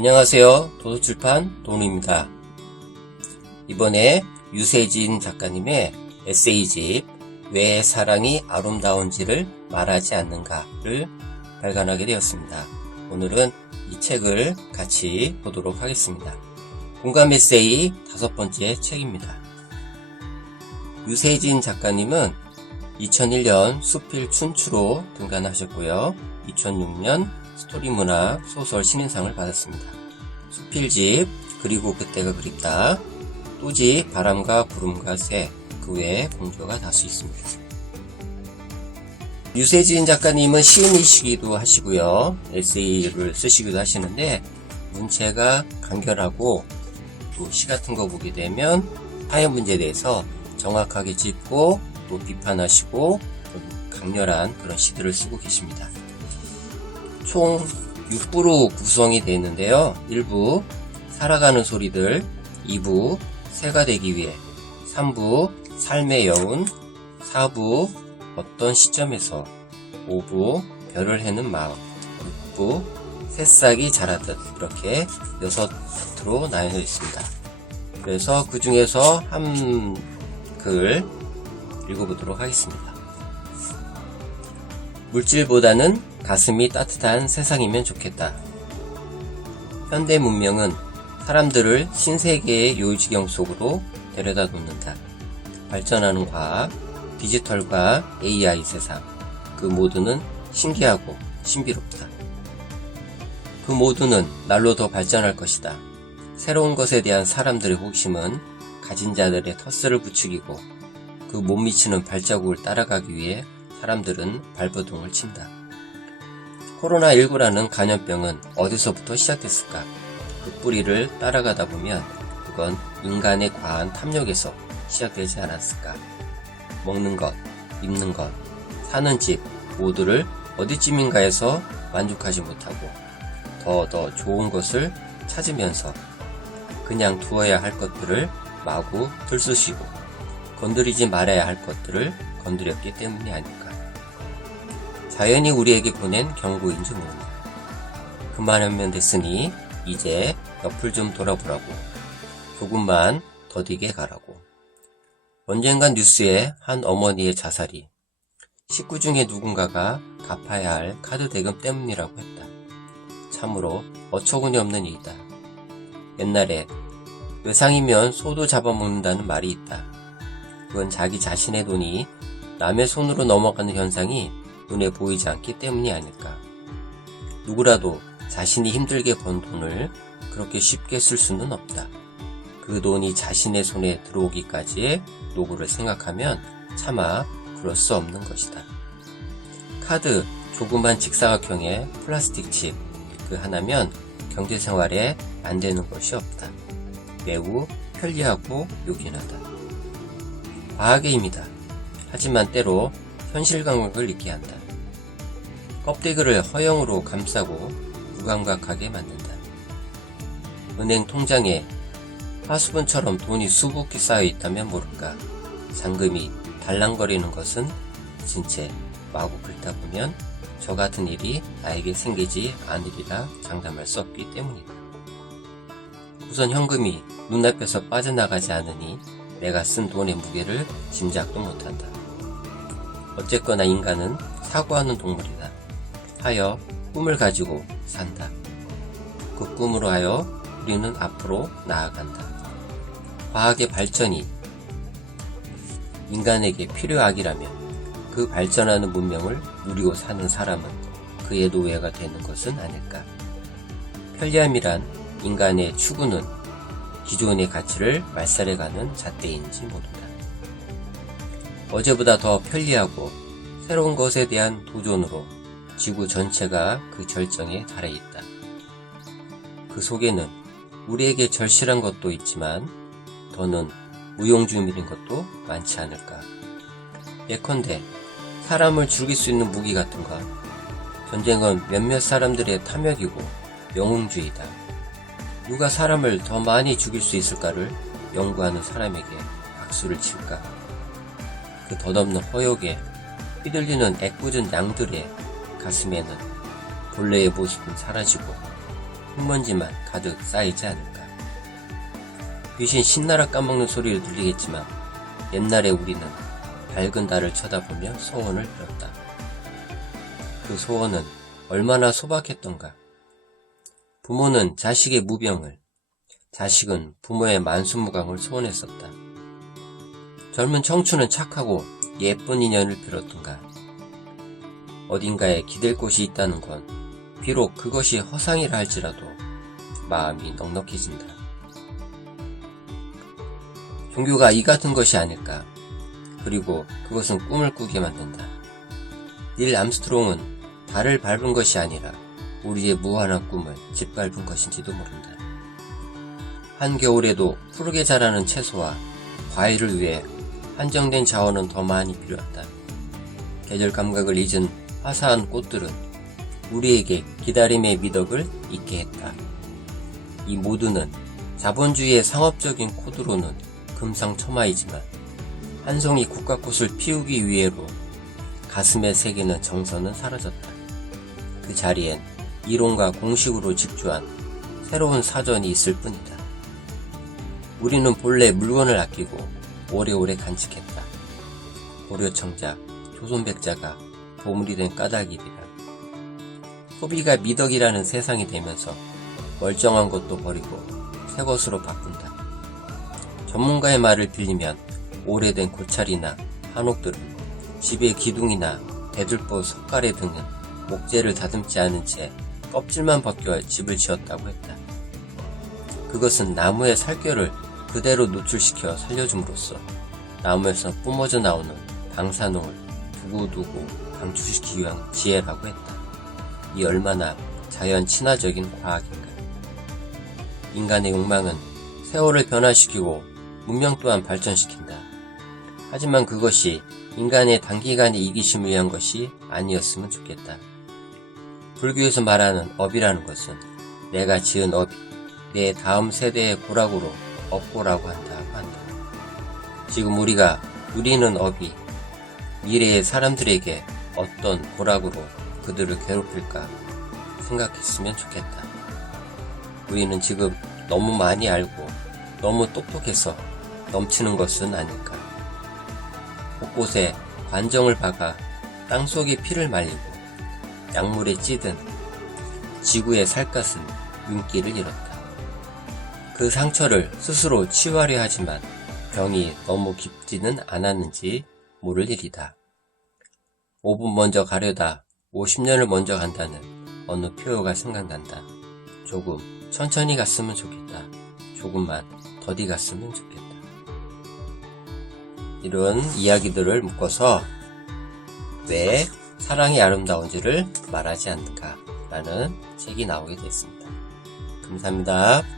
안녕하세요. 도서출판 도누입니다. 이번에 유세진 작가님의 에세이집 왜 사랑이 아름다운지를 말하지 않는가를 발간하게 되었습니다. 오늘은 이 책을 같이 보도록 하겠습니다. 공감 에세이 5번째 책입니다. 유세진 작가님은 2001년 수필 춘추로 등단하셨고요. 2006년 스토리문학 소설 신인상을 받았습니다. 수필집 그리고 그때가 그립다, 또지 바람과 구름과 새, 그 외에 공조가 다수 있습니다. 유세진 작가님은 시인이시기도 하시고요. 에세이를 쓰시기도 하시는데 문체가 간결하고 또 시 같은 거 보게 되면 사회 문제에 대해서 정확하게 짚고 또 비판하시고 좀 강렬한 그런 시들을 쓰고 계십니다. 총 6부로 구성이 되어 있는데요. 1부 살아가는 소리들, 2부 새가 되기 위해, 3부 삶의 여운, 4부 어떤 시점에서, 5부 별을 해는 마음, 6부 새싹이 자라듯, 이렇게 6파트로 나뉘어 있습니다. 그래서 그 중에서 한 글 읽어보도록 하겠습니다. 물질보다는 가슴이 따뜻한 세상이면 좋겠다. 현대 문명은 사람들을 신세계의 요지경 속으로 데려다 놓는다. 발전하는 과학, 디지털과 AI 세상, 그 모두는 신기하고 신비롭다. 그 모두는 날로 더 발전할 것이다. 새로운 것에 대한 사람들의 호기심은 가진 자들의 텃세를 부추기고 그 못 미치는 발자국을 따라가기 위해 사람들은 발버둥을 친다. 코로나19라는 감염병은 어디서부터 시작됐을까? 그 뿌리를 따라가다 보면 그건 인간의 과한 탐욕에서 시작되지 않았을까? 먹는 것, 입는 것, 사는 집 모두를 어디쯤인가에서 만족하지 못하고 더 좋은 것을 찾으면서 그냥 두어야 할 것들을 마구 들쑤시고 건드리지 말아야 할 것들을 건드렸기 때문이 아닐까. 자연이 우리에게 보낸 경고인지 모른다. 그만하면 됐으니 이제 옆을 좀 돌아보라고. 조금만 더디게 가라고. 언젠간 뉴스에 한 어머니의 자살이 식구 중에 누군가가 갚아야 할 카드 대금 때문이라고 했다. 참으로 어처구니 없는 일이다. 옛날에 외상이면 소도 잡아먹는다는 말이 있다. 그건 자기 자신의 돈이 남의 손으로 넘어가는 현상이 눈에 보이지 않기 때문이 아닐까. 누구라도 자신이 힘들게 번 돈을 그렇게 쉽게 쓸 수는 없다. 그 돈이 자신의 손에 들어오기까지의 노고를 생각하면 차마 그럴 수 없는 것이다. 카드, 조그만 직사각형의 플라스틱 칩, 그 하나면 경제생활에 안 되는 것이 없다. 매우 편리하고 요긴하다. 과학의 힘이다. 하지만 때로 현실 감각을 잊게 한다. 껍데기를 허용으로 감싸고 무감각하게 만든다. 은행 통장에 화수분처럼 돈이 수북히 쌓여 있다면 모를까. 잔금이 달랑거리는 것은 진채 마구 긁다 보면 저 같은 일이 나에게 생기지 않으리라 장담할 수 없기 때문이다. 우선 현금이 눈앞에서 빠져나가지 않으니 내가 쓴 돈의 무게를 짐작도 못한다. 어쨌거나 인간은 사고하는 동물이다. 하여 꿈을 가지고 산다. 그 꿈으로 하여 우리는 앞으로 나아간다. 과학의 발전이 인간에게 필요하기라면 그 발전하는 문명을 누리고 사는 사람은 그의 노예가 되는 것은 아닐까. 편리함이란 인간의 추구는 기존의 가치를 말살해가는 잣대인지 모른다. 어제보다 더 편리하고 새로운 것에 대한 도전으로 지구 전체가 그 절정에 달해 있다. 그 속에는 우리에게 절실한 것도 있지만 더는 무용주밀인 것도 많지 않을까. 예컨대 사람을 죽일 수 있는 무기 같은 것. 전쟁은 몇몇 사람들의 탐욕이고 영웅주의다. 누가 사람을 더 많이 죽일 수 있을까를 연구하는 사람에게 박수를 칠까. 그 덧없는 허욕에 휘둘리는 애꿎은 양들의 가슴에는 본래의 모습은 사라지고 흙먼지만 가득 쌓이지 않을까. 귀신 신나라 까먹는 소리를 들리겠지만 옛날에 우리는 밝은 달을 쳐다보며 소원을 빌었다. 그 소원은 얼마나 소박했던가. 부모는 자식의 무병을, 자식은 부모의 만수무강을 소원했었다. 젊은 청춘은 착하고 예쁜 인연을 빌었던가. 어딘가에 기댈 곳이 있다는 건 비록 그것이 허상이라 할지라도 마음이 넉넉해진다. 종교가 이 같은 것이 아닐까. 그리고 그것은 꿈을 꾸게 만든다. 닐 암스트롱은 달을 밟은 것이 아니라 우리의 무한한 꿈을 짓밟은 것인지도 모른다. 한겨울에도 푸르게 자라는 채소와 과일을 위해 한정된 자원은 더 많이 필요하다. 계절 감각을 잊은 화사한 꽃들은 우리에게 기다림의 미덕을 잊게 했다. 이 모두는 자본주의의 상업적인 코드로는 금상첨화이지만 한 송이 국화꽃을 피우기 위해로 가슴에 새기는 정서는 사라졌다. 그 자리엔 이론과 공식으로 직조한 새로운 사전이 있을 뿐이다. 우리는 본래 물건을 아끼고 오래오래 간직했다. 고려청자, 조선백자가 보물이 된 까닭이리라. 소비가 미덕이라는 세상이 되면서 멀쩡한 것도 버리고 새 것으로 바꾼다. 전문가의 말을 빌리면 오래된 고찰이나 한옥들은 집의 기둥이나 대들보 석가래 등은 목재를 다듬지 않은 채 껍질만 벗겨 집을 지었다고 했다. 그것은 나무의 살결을 그대로 노출시켜 살려줌으로써 나무에서 뿜어져 나오는 방사능을 두고두고 방출시키기 위한 지혜라고 했다. 이 얼마나 자연 친화적인 과학인가. 인간의 욕망은 세월을 변화시키고 문명 또한 발전시킨다. 하지만 그것이 인간의 단기간의 이기심을 위한 것이 아니었으면 좋겠다. 불교에서 말하는 업이라는 것은 내가 지은 업이 내 다음 세대의 고락으로 업고라고 한다고 한다. 지금 우리가 누리는 업이 미래의 사람들에게 어떤 고락으로 그들을 괴롭힐까 생각했으면 좋겠다. 우리는 지금 너무 많이 알고 너무 똑똑해서 넘치는 것은 아닐까. 곳곳에 관정을 박아 땅속에 피를 말리고 약물에 찌든 지구의 살갗은 윤기를 잃었다. 그 상처를 스스로 치유하려 하지만 병이 너무 깊지는 않았는지 모를 일이다. 5분 먼저 가려다 50년을 먼저 간다는 어느 표어가 생각난다. 조금 천천히 갔으면 좋겠다. 조금만 더디 갔으면 좋겠다. 이런 이야기들을 묶어서 왜 사랑이 아름다운지를 말하지 않는가 라는 책이 나오게 됐습니다. 감사합니다.